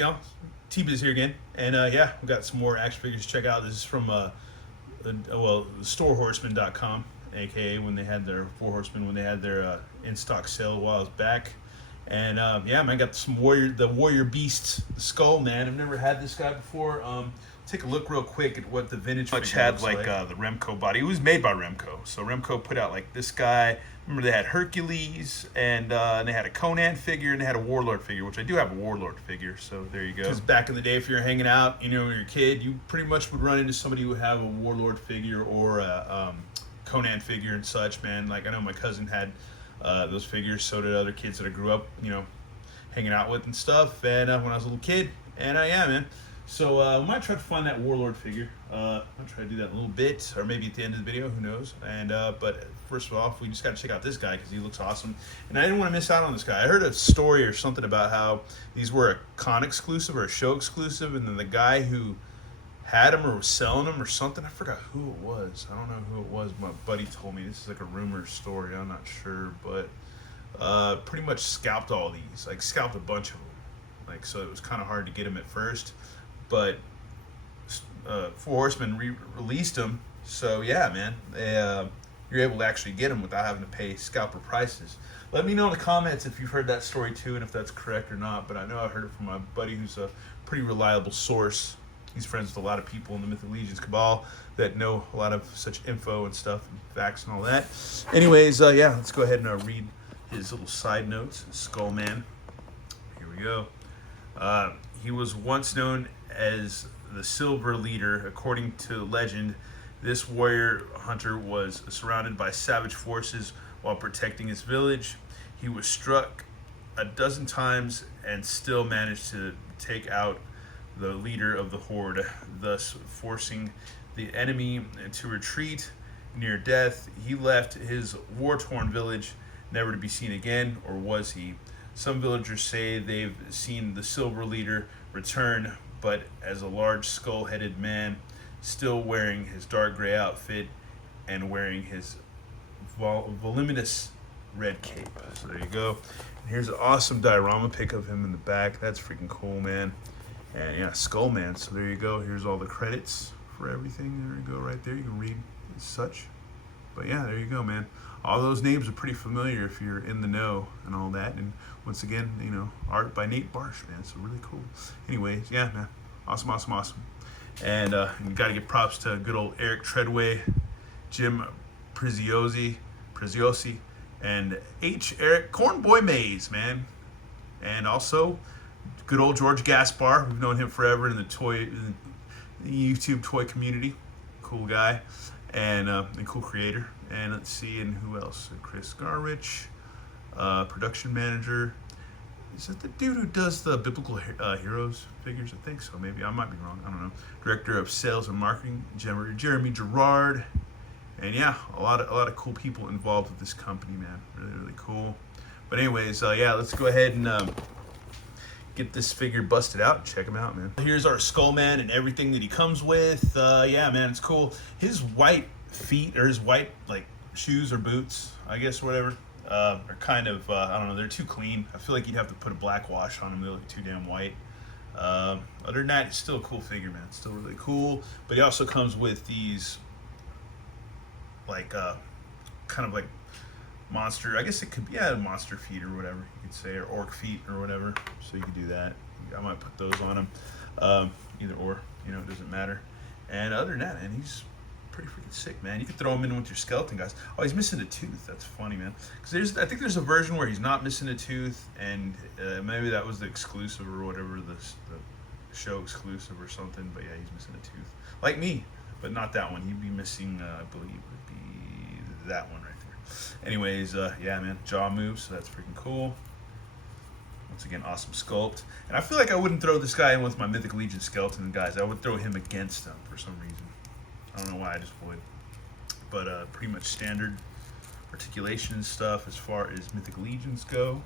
y'all? T-Biz here again, and yeah, we got some more action figures to check out. This is from storehorsemen.com, aka when they had their Four Horsemen, when they had their in-stock sale a while back. And yeah, man, I got some the Warrior Beast, the Skullman. I've never had this guy before. Take a look real quick at what the vintage figure had like the Remco body. It was made by Remco, so Remco put out like this guy. Remember, they had Hercules, and they had a Conan figure, and they had a Warlord figure, which I do have a Warlord figure, so there you go. Because back in the day, if you're hanging out, you know, when you're a kid, you pretty much would run into somebody who would have a Warlord figure or a Conan figure and such, man. Like, I know my cousin had those figures, so did other kids that I grew up, you know, hanging out with and stuff, and when I was a little kid, and yeah, man. So we might try to find that Warlord figure. I'll try to do that in a little bit, or maybe at the end of the video, who knows. And but first of all, we just got to check out this guy because he looks awesome. And I didn't want to miss out on this guy. I heard a story or something about how these were a con exclusive or a show exclusive, and then the guy who had them or was selling them or something, I forgot who it was. I don't know who it was. My buddy told me. This is like a rumor story. I'm not sure, but pretty much scalped all these. Like, scalped a bunch of them. Like, so it was kind of hard to get them at first. But Four Horsemen released them, so yeah, man, you're able to actually get them without having to pay scalper prices. Let me know in the comments if you've heard that story too, and if that's correct or not. But I know I heard it from my buddy, who's a pretty reliable source. He's friends with a lot of people in the Mythic Legions cabal that know a lot of such info and stuff, and facts and all that. Anyways, yeah, let's go ahead and read his little side notes. Skullman. Here we go. He was once known as the Silver Leader. According to legend, this warrior hunter was surrounded by savage forces while protecting his village. He was struck a dozen times and still managed to take out the leader of the horde, thus forcing the enemy to retreat near death. He left his war-torn village never to be seen again, or was he? Some villagers say they've seen the Silver Leader return, but as a large skull-headed man, still wearing his dark gray outfit and wearing his voluminous red cape. So there you go. And here's an awesome diorama pic of him in the back. That's freaking cool, man. And yeah, Skullman. So there you go. Here's all the credits for everything. There you go, right there. You can read as such. But yeah, there you go, man. All those names are pretty familiar if you're in the know and all that. And once again, you know, art by Nate Barsh, man. So really cool. Anyways, yeah, man. Awesome, awesome, awesome. And you got to give props to good old Eric Treadway, Jim Preziosi, and Eric Cornboy Mays, man. And also good old George Gaspar. We've known him forever in the YouTube toy community. Cool guy and cool creator. And let's see, and who else? Chris Garrich, production manager. Is that the dude who does the Biblical Heroes figures? I think so. Maybe I might be wrong. I don't know. Director of Sales and Marketing, Jeremy Gerard, and yeah, a lot of cool people involved with this company, man. Really, really cool. But anyways, yeah, let's go ahead and get this figure busted out and check him out, man. Here's our Skullman and everything that he comes with. Yeah, man, it's cool. His white feet, or his white like shoes or boots, I guess, whatever, are kind of I don't know, they're too clean. I feel like you'd have to put a black wash on them. They look too damn white. Other than that, it's still a cool figure, man. It's still really cool. But he also comes with these like kind of like monster, I guess it could be, yeah, monster feet or whatever you could say, or orc feet or whatever. So you could do that. I might put those on him. Either or, you know, it doesn't matter. And other than that, man, he's pretty freaking sick, man. You could throw him in with your skeleton guys. Oh, he's missing a tooth. That's funny, man. Because I think there's a version where he's not missing a tooth, and maybe that was the exclusive or whatever, the show exclusive or something. But yeah, he's missing a tooth, like me, but not that one. He'd be missing, I believe, would be that one right there. Anyways, yeah, man, jaw moves, so that's freaking cool. Once again, awesome sculpt. And I feel like I wouldn't throw this guy in with my Mythic Legion skeleton guys. I would throw him against them for some reason. I don't know why, I just would. But pretty much standard articulation and stuff as far as Mythic Legions go.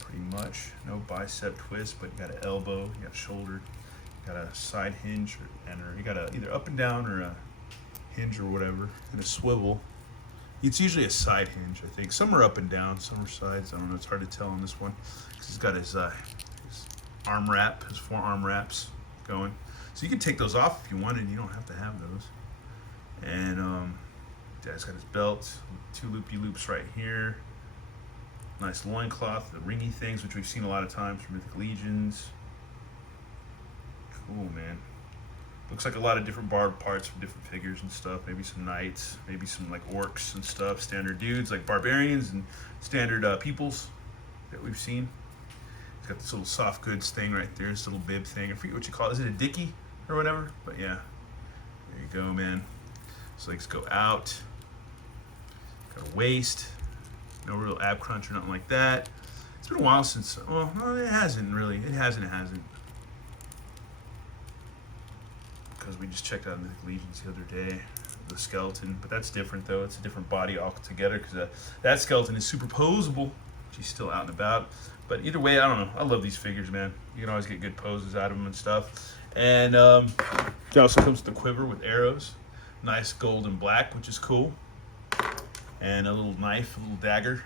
Pretty much. No bicep twist, but you got an elbow, you got a shoulder, you got a side hinge, or you got a either up and down or a hinge or whatever, and a swivel. It's usually a side hinge, I think. Some are up and down, some are sides. I don't know, it's hard to tell on this one. Because he's got his arm wrap, his 4 arm wraps going. So you can take those off if you wanted. You don't have to have those. And guy's got his belt, 2 loopy loops right here. Nice loincloth, the ringy things, which we've seen a lot of times from Mythic Legions. Cool, man. Looks like a lot of different barbed parts from different figures and stuff. Maybe some knights, maybe some like orcs and stuff. Standard dudes like barbarians and standard peoples that we've seen. He's got this little soft goods thing right there, this little bib thing. I forget what you call it. Is it a dicky or whatever? But yeah, there you go, man. His legs go out. Got a waist. No real ab crunch or nothing like that. It's been a while since, well, no, it hasn't really. It hasn't. Because we just checked out Mythic Legions the other day, the skeleton. But that's different, though. It's a different body altogether, because that skeleton is superposable. She's still out and about. But either way, I don't know. I love these figures, man. You can always get good poses out of them and stuff. And it also comes with a quiver with arrows. Nice gold and black, which is cool. And a little knife, a little dagger.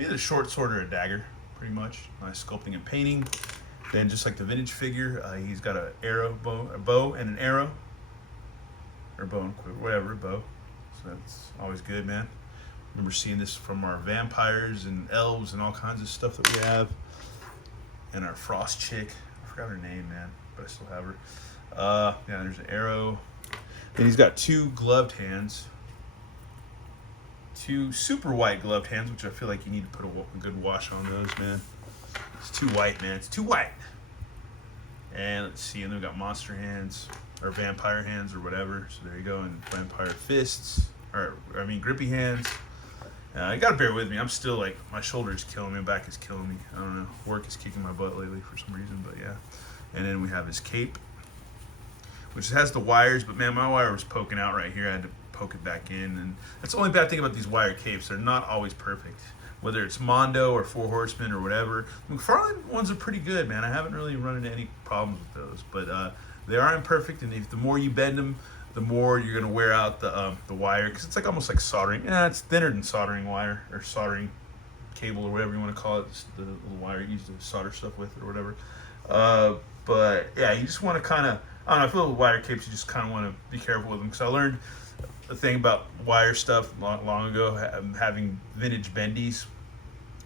Either a short sword or a dagger, pretty much. Nice sculpting and painting. Then, just like the vintage figure, he's got a bow and an arrow. Or bow and quiver, whatever, bow. So that's always good, man. Remember seeing this from our vampires and elves and all kinds of stuff that we have. And our frost chick. I forgot her name, man, but I still have her. Yeah, there's an arrow. Then he's got 2 gloved hands. 2 super white gloved hands, which I feel like you need to put a good wash on those, man. It's too white, man. It's too white. And let's see, and then we got monster hands, or vampire hands, or whatever. So there you go, and vampire fists, or I mean grippy hands. You gotta bear with me. I'm still like, my shoulder is killing me, my back is killing me. I don't know. Work is kicking my butt lately for some reason, but yeah. And then we have his cape, which has the wires, but man, my wire was poking out right here. I had to poke it back in, and that's the only bad thing about these wire capes. They're not always perfect, whether it's Mondo or 4 Horsemen or whatever. McFarlane ones are pretty good, man. I haven't really run into any problems with those, but they are imperfect, and the more you bend them, the more you're gonna wear out the wire, because it's like almost like soldering. Yeah, it's thinner than soldering wire or soldering cable or whatever you want to call it. It's the little wire you use to solder stuff with or whatever. But yeah, you just want to kind of, I don't know, I feel with wire capes, you just kind of want to be careful with them, because I learned a thing about wire stuff long ago, having vintage bendies.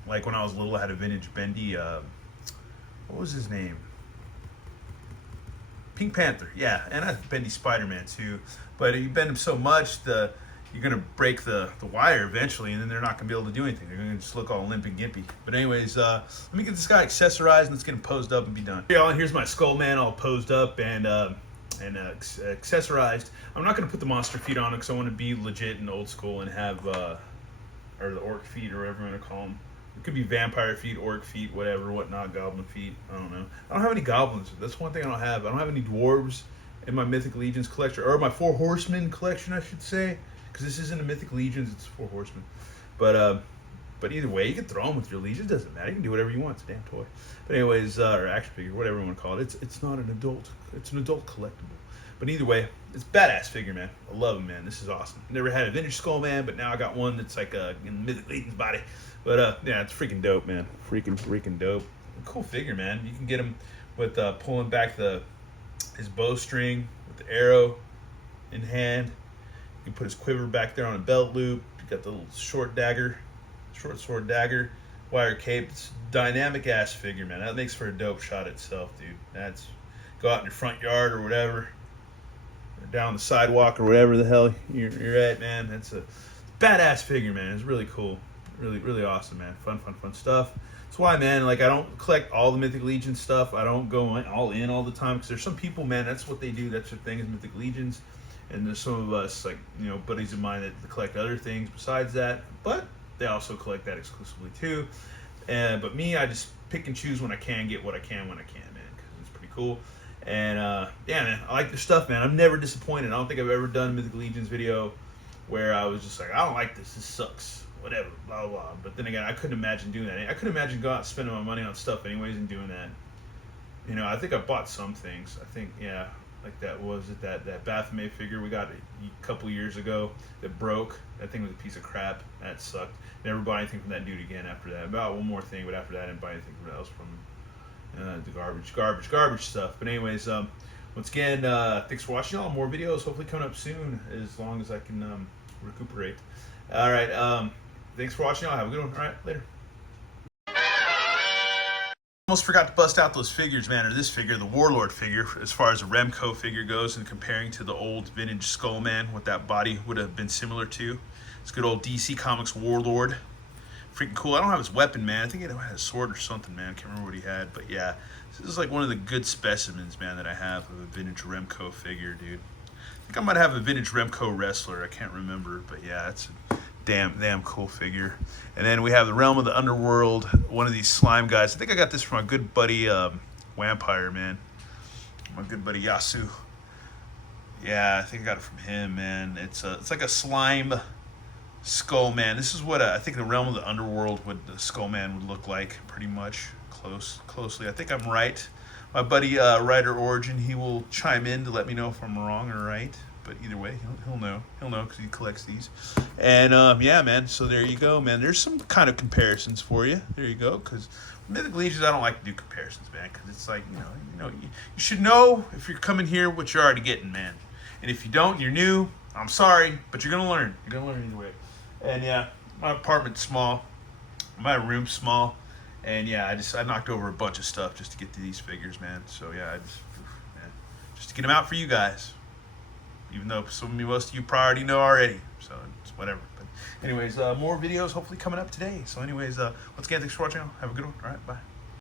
Like when I was little, I had a vintage bendy, what was his name? Pink Panther, yeah, and I had bendy Spider-Man too. But you bend them so much, you're gonna break the wire eventually, and then they're not gonna be able to do anything. They're gonna just look all limp and gimpy. But anyways, let me get this guy accessorized, and let's get him posed up and be done. Here, y'all, here's my Skullman all posed up and accessorized. I'm not gonna put the monster feet on it because I want to be legit and old school and have, or the orc feet, or whatever you want to call them. It could be vampire feet, orc feet, whatever, whatnot, goblin feet. I don't know. I don't have any goblins. That's one thing I don't have. I don't have any dwarves in my Mythic Legions collection, or my 4 Horsemen collection, I should say, because this isn't a Mythic Legions, it's 4 Horsemen. But either way, you can throw them with your Legions. Doesn't matter. You can do whatever you want. It's a damn toy. But anyways, or action figure, whatever you want to call it. It's not an adult. It's an adult collectible. But either way, it's a badass figure, man. I love him, man. This is awesome. Never had a vintage Skullman, but now I got one that's like in Mythic Legions body. But yeah, it's freaking dope, man. Freaking dope. Cool figure, man. You can get him with pulling back his bowstring with the arrow in hand. You can put his quiver back there on a belt loop. You got the little short sword dagger, wire cape. It's a dynamic ass figure, man. That makes for a dope shot itself, dude. That's, go out in your front yard or whatever, or down the sidewalk or whatever the hell you're at, man. That's a badass figure, man. It's really cool. Really awesome, man. Fun stuff. That's why, man, like, I don't collect all the Mythic Legion stuff. I don't go all in all the time, because there's some people, man, that's what they do. That's their thing, is Mythic Legions. And there's some of us, like, you know, buddies of mine that collect other things besides that, but they also collect that exclusively too. But me, I just pick and choose when I can get what I can when I can, man, because it's pretty cool. And yeah, man, I like their stuff, man. I'm never disappointed. I don't think I've ever done a Mythic Legions video where I was just like, I don't like this. This sucks. Whatever, blah, blah. But then again, I couldn't imagine doing that. I couldn't imagine going out and spending my money on stuff anyways and doing that. You know, I think I bought some things. I think, yeah, like that Baphomet figure we got a couple years ago that broke. That thing was a piece of crap. That sucked. Never bought anything from that dude again after that. About one more thing, but after that, I didn't buy anything else from him. The garbage stuff. But anyways, once again, thanks for watching. All more videos hopefully coming up soon, as long as I can recuperate. All right. Thanks for watching. Y'all have a good one. All right, later. Almost forgot to bust out those figures, man, or this figure, the Warlord figure, as far as a Remco figure goes, and comparing to the old vintage Skullman, what that body would have been similar to. It's good old DC Comics Warlord. Freaking cool. I don't have his weapon, man. I think it had a sword or something, man. I can't remember what he had, but yeah. This is like one of the good specimens, man, that I have of a vintage Remco figure, dude. I think I might have a vintage Remco wrestler. I can't remember, but yeah, it's a damn cool figure. And then we have the Realm of the Underworld, one of these slime guys. I think I got this from my good buddy Vampire, man. My good buddy Yasu. Yeah, I think I got it from him, man. It's like a slime Skullman. This is what I think the Realm of the Underworld the Skullman would look like, pretty much closely. I think I'm right. My buddy Ryder Origin, he will chime in to let me know if I'm wrong or right. But either way, he'll know. He'll know because he collects these. And yeah, man. So there you go, man. There's some kind of comparisons for you. There you go. Because Mythic Legions, I don't like to do comparisons, man. Because it's like you should know if you're coming here what you're already getting, man. And if you don't, you're new. I'm sorry, but you're gonna learn. You're gonna learn either way. And yeah, my apartment's small. My room's small. And yeah, I knocked over a bunch of stuff just to get to these figures, man. So yeah, just to get them out for you guys. Even though most of you probably already know already, so it's whatever. But anyways, more videos hopefully coming up today. So anyways, once again, thanks for watching. Have a good one. All right, bye.